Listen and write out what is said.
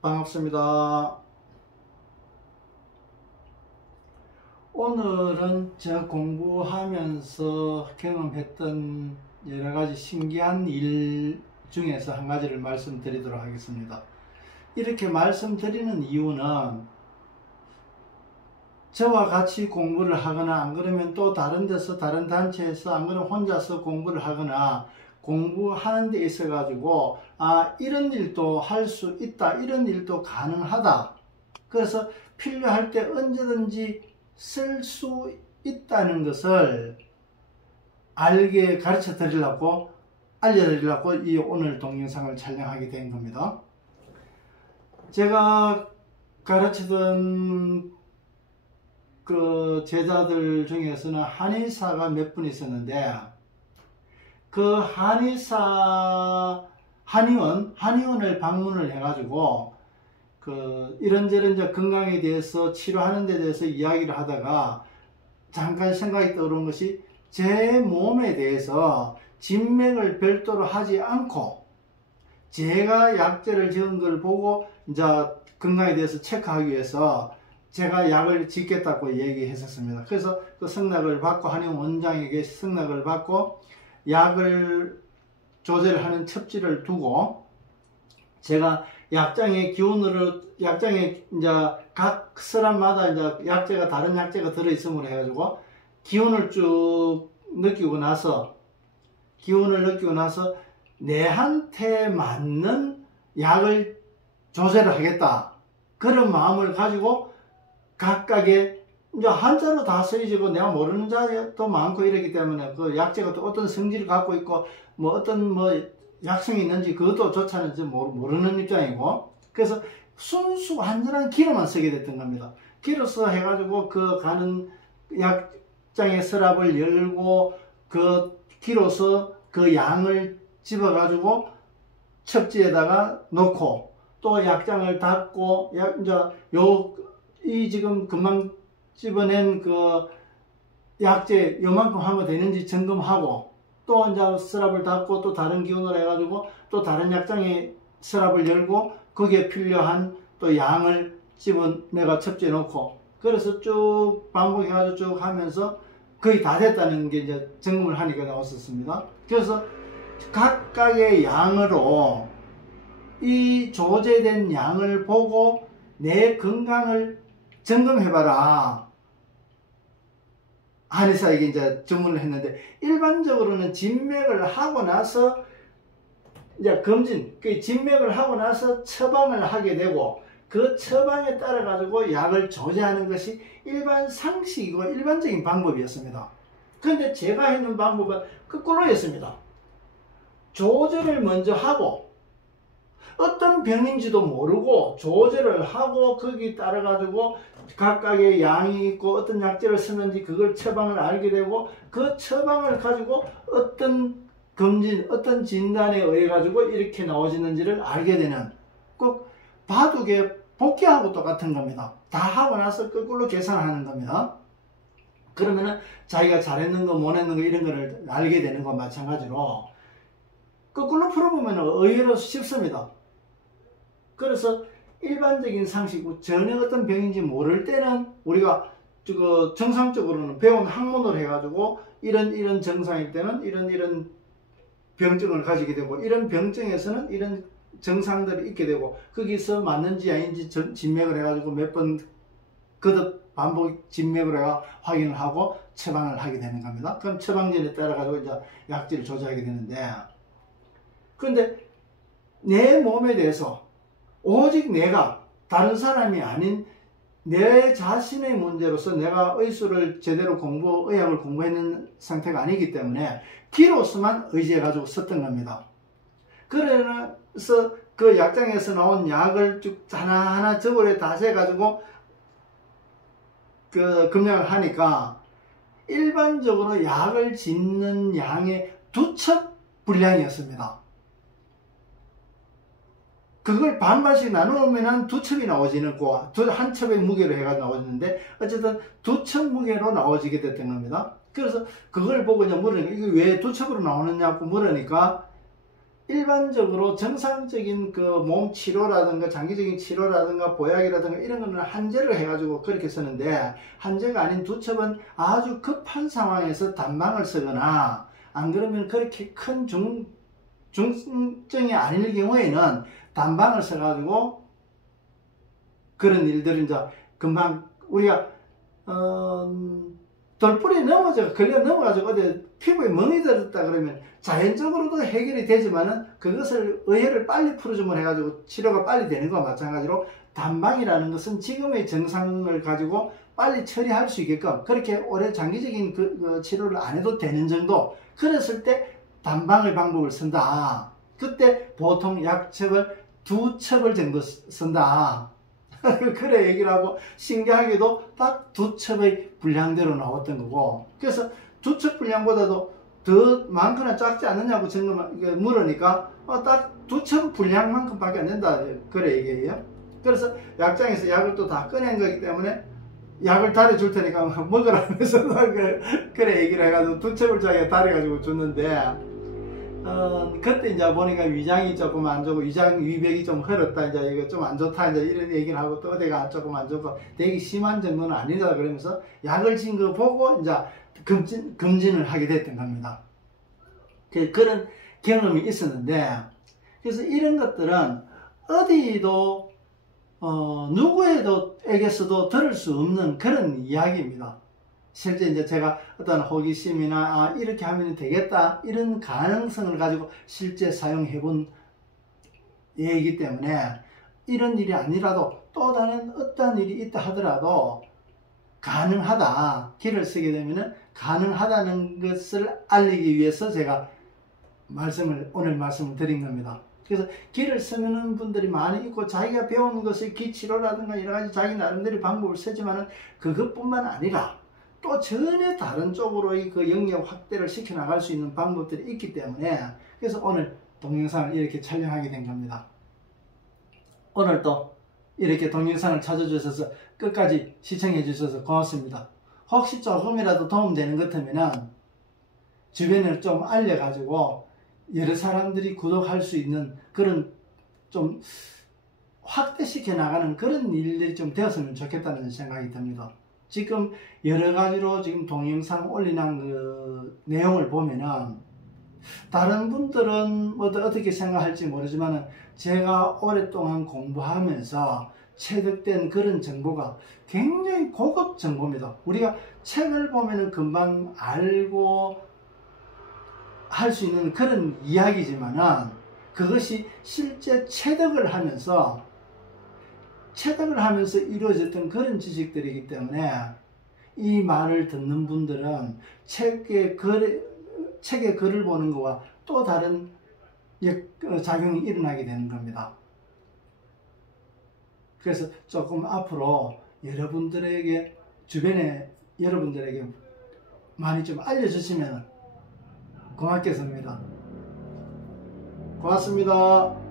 반갑습니다. 오늘은 제가 공부하면서 경험했던 여러가지 신기한 일 중에서 한 가지를 말씀드리도록 하겠습니다. 이렇게 말씀드리는 이유는 저와 같이 공부를 하거나 안 그러면 또 다른 데서 다른 단체에서 안 그러면 혼자서 공부를 하거나 공부하는 데 있어 가지고 이런 일도 할 수 있다, 이런 일도 가능하다, 그래서 필요할 때 언제든지 쓸 수 있다는 것을 알게 가르쳐 드리려고 알려드리려고 이 오늘 동영상을 촬영하게 된 겁니다. 제가 가르치던 그 제자들 중에서는 한의사가 몇 분 있었는데, 그 한의원을 방문을 해가지고 이런저런 이제 건강에 대해서 치료하는 데 대해서 이야기를 하다가 잠깐 생각이 떠오른 것이, 제 몸에 대해서 진맥을 별도로 하지 않고 제가 약제를 지은 걸 보고 이제 건강에 대해서 체크하기 위해서 제가 약을 짓겠다고 얘기했었습니다. 그래서 그 승낙을 받고, 한의원 원장에게 승낙을 받고 약을 조절하는 첩지를 두고, 제가 약장의 기운으로, 약장에 이제 각 사람마다 이제 약재가, 다른 약재가 들어있음으로 해가지고 기운을 쭉 느끼고 나서 내한테 맞는 약을 조절을 하겠다, 그런 마음을 가지고 각각의 이제 한자로 다 쓰여지고 내가 모르는 자도 많고 이러기 때문에 그 약재가 또 어떤 성질을 갖고 있고 어떤 약성이 있는지 그것도 조차는 모르는 입장이고, 그래서 순수 완전한 기로만 쓰게 됐던 겁니다. 기로서 해가지고 그 가는 약장의 서랍을 열고 그 기로서 그 양을 집어가지고 첩지에다가 놓고, 또 약장을 닫고, 이 지금 금방 집어낸 그 약재 요만큼 하면 되는지 점검하고, 또 이제 서랍을 닫고 또 다른 기운으로 해가지고 또 다른 약장의 서랍을 열고 거기에 필요한 또 양을 집어내가 첩지해 놓고, 그래서 쭉 반복해가지고 쭉 하면서 거의 다 됐다는 게 이제 점검을 하니까 나왔었습니다. 그래서 각각의 양으로 이 조제된 양을 보고 내 건강을 점검해봐라, 한의사에게 이제 주문을 했는데, 일반적으로는 진맥을 하고 나서 이제 그 진맥을 하고 나서 처방을 하게 되고, 그 처방에 따라 가지고 약을 조제하는 것이 일반 상식이고 일반적인 방법이었습니다. 그런데 제가 했는 방법은 거꾸로였습니다. 조절을 먼저 하고, 어떤 병인지도 모르고 조절을 하고 거기 따라 가지고 각각의 양이 있고 어떤 약재를 쓰는지 그걸 처방을 알게 되고, 그 처방을 가지고 어떤 검진, 어떤 진단에 의해 가지고 이렇게 나와지는지를 알게 되는, 꼭 바둑의 복귀하고 똑같은 겁니다. 다 하고 나서 거꾸로 계산하는 겁니다. 그러면은 자기가 잘했는 거 못했는 거 이런 거를 알게 되는 거 마찬가지로 거꾸로 풀어보면 의외로 쉽습니다. 그래서 일반적인 상식, 전혀 어떤 병인지 모를 때는 우리가 정상적으로는 배운 학문으로 해가지고 이런 정상일 때는 이런 병증을 가지게 되고, 이런 병증에서는 이런 정상들이 있게 되고, 거기서 맞는지 아닌지 진맥을 해가지고 몇 번 거듭 반복 진맥을 해가 확인을 하고 처방을 하게 되는 겁니다. 그럼 처방전에 따라가지고 이제 약질을 조절하게 되는데, 그런데 내 몸에 대해서 오직 내가, 다른 사람이 아닌 내 자신의 문제로서 내가 의술을 제대로 의학을 공부했는 상태가 아니기 때문에 기로서만 의지해가지고 썼던 겁니다. 그래서 그 약장에서 나온 약을 쭉 하나하나 저울에 다 세가지고 그 검량을 하니까 일반적으로 약을 짓는 양의 2첩 분량이었습니다. 그걸 반반씩 나누면 2첩이 나오지는 거, 한 첩의 무게로 해가 나오는데 어쨌든 2첩 무게로 나오지게 됐던 겁니다. 그래서 그걸 보고 이제 물으니까 이게 왜 2첩으로 나오느냐고 물으니까 일반적으로 정상적인 그 몸 치료라든가 장기적인 치료라든가 보약이라든가 이런 거는 한제를 해가지고 그렇게 쓰는데, 한제가 아닌 두첩은 아주 급한 상황에서 단방을 쓰거나 안 그러면 그렇게 큰 중증이 아닐 경우에는 단방을 써가지고 그런 일들은 이제 금방 우리가 돌뿌리 걸려 넘어가지고 어디 피부에 멍이 들었다 그러면 자연적으로도 해결이 되지만은 그것을 의해를 빨리 풀어주면 해가지고 치료가 빨리 되는 것과 마찬가지로 단방이라는 것은 지금의 증상을 가지고 빨리 처리할 수 있게끔 그렇게 오래 장기적인 그 치료를 안 해도 되는 정도, 그랬을 때 단방의 방법을 쓴다. 그때 보통 약첩을 2첩을 정도 쓴다. 그래 얘기를 하고, 신기하게도 딱 2첩의 분량대로 나왔던 거고, 그래서 2첩 분량보다도 더 많거나 작지 않느냐고 물으니까 딱 2첩 분량만큼 밖에 안 된다, 그래 얘기해요. 그래서 약장에서 약을 또 다 꺼낸 거기 때문에 약을 달여줄 테니까 먹으라면서 그래 얘기를 해가지고 2첩을 자기가 달여가지고 줬는데, 그때 이제 보니까 위장이 조금 안 좋고 위백이 좀 흐렸다, 이제 이거 좀 안 좋다, 이제 이런 얘기를 하고, 또 어디가 조금 안 좋고 되게 심한 정도는 아니다 그러면서 약을 진 거 보고 이제 금진을 하게 됐던 겁니다. 그런 경험이 있었는데, 그래서 이런 것들은 어디도 누구에게서도 들을 수 없는 그런 이야기입니다. 실제 이제 제가 어떤 호기심이나 이렇게 하면 되겠다 이런 가능성을 가지고 실제 사용해 본 얘기이기 때문에, 이런 일이 아니라도 또 다른 어떤 일이 있다 하더라도 가능하다, 길을 쓰게 되면 가능하다는 것을 알리기 위해서 제가 오늘 말씀을 드린 겁니다. 그래서 길을 쓰는 분들이 많이 있고, 자기가 배운 것을 기치료라든가 여러 가지 자기 나름대로 방법을 쓰지만은 그것뿐만 아니라 또 전혀 다른 쪽으로의 그 영역 확대를 시켜나갈 수 있는 방법들이 있기 때문에, 그래서 오늘 동영상을 이렇게 촬영하게 된 겁니다. 오늘도 이렇게 동영상을 찾아주셔서 끝까지 시청해 주셔서 고맙습니다. 혹시 조금이라도 도움되는 것 같으면 주변에 좀 알려가지고 여러 사람들이 구독할 수 있는 그런 좀 확대시켜 나가는 그런 일들이 좀 되었으면 좋겠다는 생각이 듭니다. 지금 여러 가지로 지금 동영상 올리는 그 내용을 보면은 다른 분들은 어떻게 생각할지 모르지만은 제가 오랫동안 공부하면서 체득된 그런 정보가 굉장히 고급 정보입니다. 우리가 책을 보면은 금방 알고 할 수 있는 그런 이야기지만은 그것이 실제 체득을 하면서 이루어졌던 그런 지식들이기 때문에 이 말을 듣는 분들은 책의 글을 보는 것과 또 다른 작용이 일어나게 되는 겁니다. 그래서 조금 앞으로 주변에 여러분들에게 많이 좀 알려주시면 고맙겠습니다. 고맙습니다.